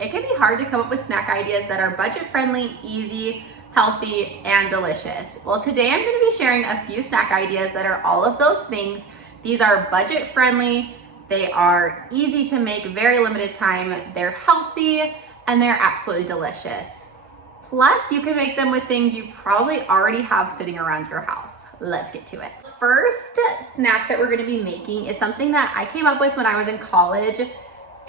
It can be hard to come up with snack ideas that are budget-friendly, easy, healthy, and delicious. Well, today I'm going to be sharing a few snack ideas that are all of those things. These are budget-friendly, they are easy to make, very limited time, they're healthy, and they're absolutely delicious. Plus, you can make them with things you probably already have sitting around your house. Let's get to it. First snack that we're going to be making is something that I came up with when I was in college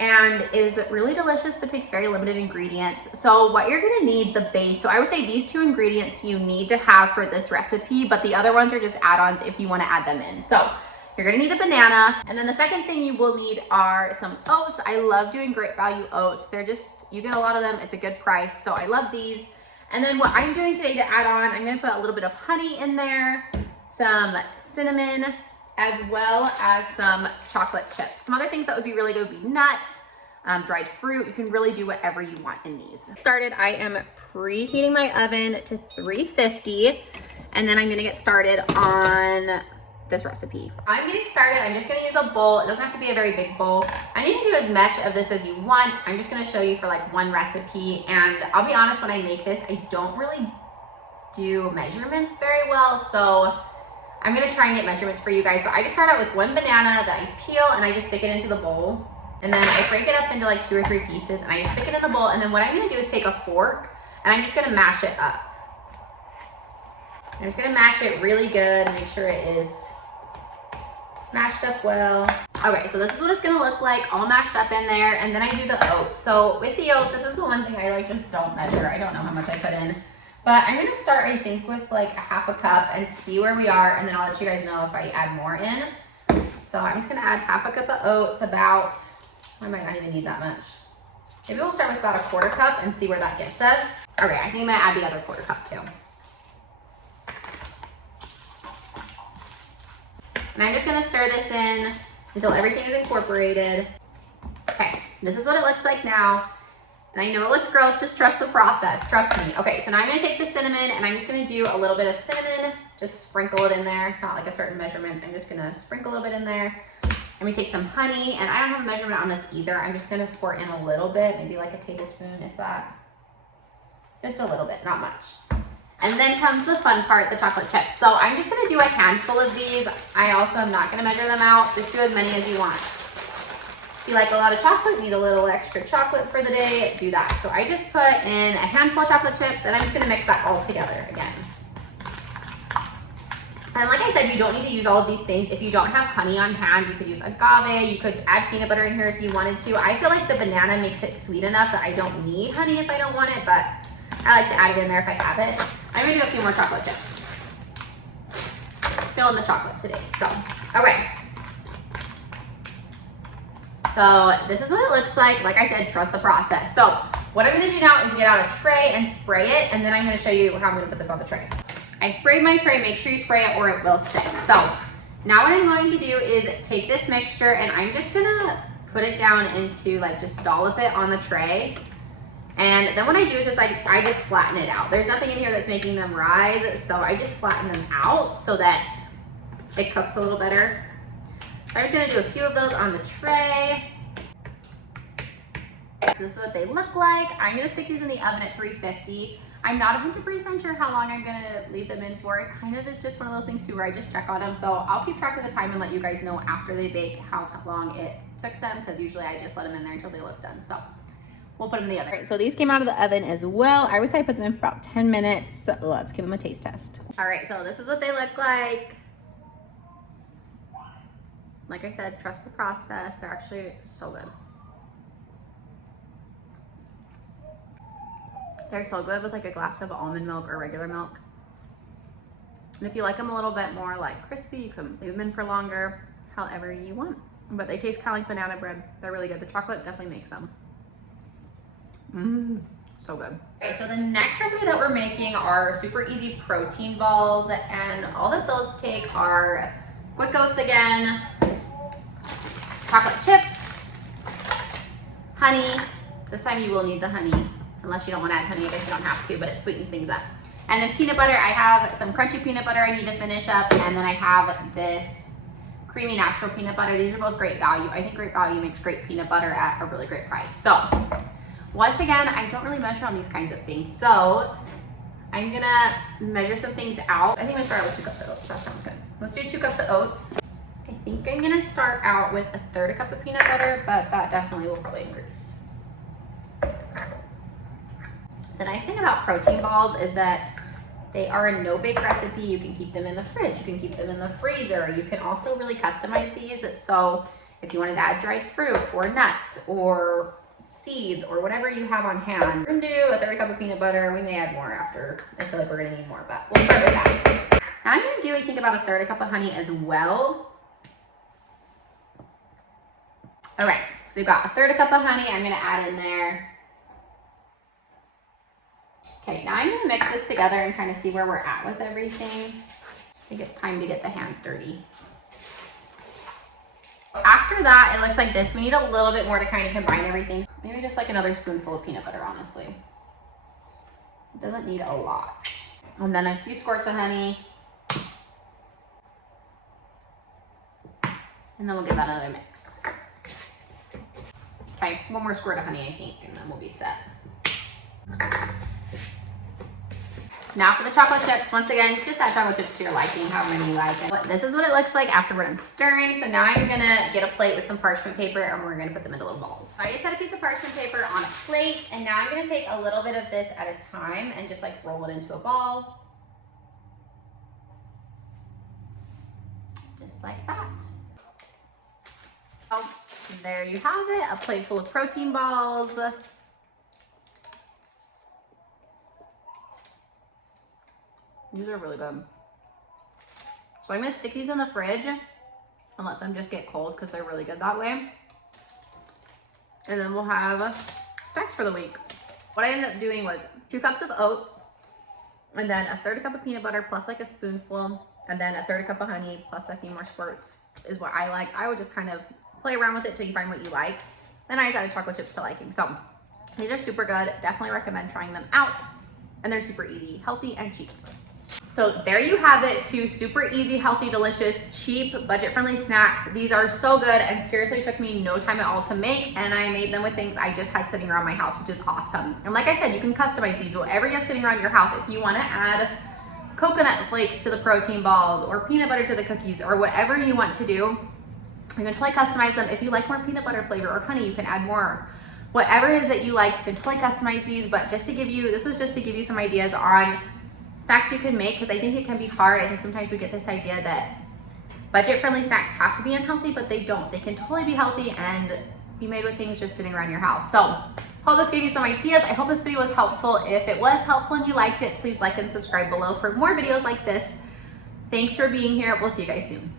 and is really delicious but takes very limited ingredients. So what you're gonna need, the base, so I would say these two ingredients you need to have for this recipe, but the other ones are just add-ons if you wanna add them in. So you're gonna need a banana, and then the second thing you will need are some oats. I love doing Great Value oats. They're just, you get a lot of them, it's a good price, so I love these. And then what I'm doing today to add on, I'm gonna put a little bit of honey in there, some cinnamon, as well as some chocolate chips. Some other things that would be really good would be nuts, dried fruit. You can really do whatever you want in these. Started, I am preheating my oven to 350, and then I'm gonna get started on this recipe. I'm getting started, I'm just gonna use a bowl. It doesn't have to be a very big bowl. And you can do as much of this as you want. I'm just gonna show you for like one recipe, and I'll be honest, when I make this, I don't really do measurements very well, so I'm gonna try and get measurements for you guys, but I just start out with one banana that I peel and I just stick it into the bowl. And then I break it up into like 2 or 3 pieces and I just stick it in the bowl. And then what I'm gonna do is take a fork and I'm just gonna mash it up. I'm just gonna mash it really good and make sure it is mashed up well. Okay, so this is what it's gonna look like, all mashed up in there. And then I do the oats. So with the oats, this is the one thing I like just don't measure. I don't know how much I put in. But I'm gonna start, I think, with like a half a cup and see where we are, and then I'll let you guys know if I add more in. So I'm just gonna add half a cup of oats, about, I might not even need that much. Maybe we'll start with about a 1/4 cup and see where that gets us. Okay, I think I'm gonna add the other 1/4 cup too. And I'm just gonna stir this in until everything is incorporated. Okay, this is what it looks like now. And I know it looks gross, just trust the process, trust me. Okay, so now I'm gonna take the cinnamon and I'm just gonna do a little bit of cinnamon, just sprinkle it in there, not like a certain measurement. I'm just gonna sprinkle a little bit in there. I'm gonna take some honey, and I don't have a measurement on this either. I'm just gonna squirt in a little bit, maybe like a tablespoon, if that. Just a little bit, not much. And then comes the fun part, the chocolate chips. So I'm just gonna do a handful of these. I also am not gonna measure them out, just do as many as you want. If you like a lot of chocolate, need a little extra chocolate for the day, do that. So I just put in a handful of chocolate chips and I'm just gonna mix that all together again. And like I said, you don't need to use all of these things. If you don't have honey on hand, you could use agave, you could add peanut butter in here if you wanted to. I feel like the banana makes it sweet enough that I don't need honey if I don't want it, but I like to add it in there if I have it. I'm gonna do a few more chocolate chips. Feeling the chocolate today, so, okay. So this is what it looks like. Like I said, trust the process. So what I'm gonna do now is get out a tray and spray it, and then I'm gonna show you how I'm gonna put this on the tray. I sprayed my tray, make sure you spray it or it will stick. So now what I'm going to do is take this mixture and I'm just gonna put it down into, like, just dollop it on the tray. And then what I do is just I just flatten it out. There's nothing in here that's making them rise, so I just flatten them out so that it cooks a little better. So I'm just gonna do a few of those on the tray. So this is what they look like. I'm gonna stick these in the oven at 350. I'm not 100% sure how long I'm gonna leave them in for. It kind of is just one of those things too where I just check on them. So I'll keep track of the time and let you guys know after they bake how long it took them, because usually I just let them in there until they look done. So we'll put them in the oven. All right, so these came out of the oven as well. I would say I put them in for about 10 minutes. So let's give them a taste test. All right, so this is what they look like. Like I said, trust the process. They're actually so good. They're so good with like a glass of almond milk or regular milk. And if you like them a little bit more like crispy, you can leave them in for longer, however you want. But they taste kind of like banana bread. They're really good. The chocolate definitely makes them. So good. Okay, so the next recipe that we're making are super easy protein balls, and all that those take are quick oats again, chocolate chips, honey. This time you will need the honey, unless you don't want to add honey. I guess you don't have to, but it sweetens things up. And then peanut butter. I have some crunchy peanut butter I need to finish up, and then I have this creamy natural peanut butter. These are both Great Value. I think Great Value makes great peanut butter at a really great price. So Once again, I don't really measure on these kinds of things, so I'm gonna measure some things out. I think I'm gonna start out with 2 cups of oats. That sounds good. Let's do 2 cups of oats. I think I'm gonna start out with 1/3 cup of peanut butter, but that definitely will probably increase. The nice thing about protein balls is that they are a no-bake recipe. You can keep them in the fridge, you can keep them in the freezer. You can also really customize these. So if you wanted to add dried fruit or nuts or seeds or whatever you have on hand, we're gonna do 1/3 cup of peanut butter. We may add more after. I feel like we're gonna need more, but we'll start with that. Now I'm gonna do, I think, about 1/3 cup of honey as well. All right, so we've got 1/3 cup of honey. I'm gonna add in there. Okay, now I'm gonna mix this together and kind of see where we're at with everything. I think it's time to get the hands dirty. After that, it looks like this. We need a little bit more to kind of combine everything. Maybe just like another spoonful of peanut butter, honestly. It doesn't need a lot. And then a few squirts of honey. And then we'll give that another mix. Okay, one more squirt of honey, I think, and then we'll be set. Now for the chocolate chips. Once again, just add chocolate chips to your liking, however many you like. This is what it looks like after we're done stirring. So now I'm gonna get a plate with some parchment paper and we're gonna put them into little balls. So I just had a piece of parchment paper on a plate, and now I'm gonna take a little bit of this at a time and just like roll it into a ball. Just like that. Oh, there you have it, a plate full of protein balls. These are really good. So I'm gonna stick these in the fridge and let them just get cold because they're really good that way. And then we'll have snacks for the week. What I ended up doing was 2 cups of oats, and then 1/3 cup of peanut butter plus like a spoonful, and then 1/3 cup of honey plus a few more squirts is what I like. I would just kind of play around with it till you find what you like. Then I just added chocolate chips to liking. So these are super good. Definitely recommend trying them out. And they're super easy, healthy, and cheap. So there you have it, 2 super easy, healthy, delicious, cheap, budget-friendly snacks. These are so good and seriously took me no time at all to make, and I made them with things I just had sitting around my house, which is awesome. And like I said, you can customize these, whatever you have sitting around your house. If you wanna add coconut flakes to the protein balls or peanut butter to the cookies or whatever you want to do, you can totally customize them. If you like more peanut butter flavor or honey, you can add more. Whatever it is that you like, you can totally customize these, but just to give you, this was just to give you some ideas on snacks you can make, because I think it can be hard. I think sometimes we get this idea that budget-friendly snacks have to be unhealthy, but they don't. They can totally be healthy and be made with things just sitting around your house. So hope this gave you some ideas. I hope this video was helpful. If it was helpful and you liked it, please like and subscribe below for more videos like this. Thanks for being here. We'll see you guys soon.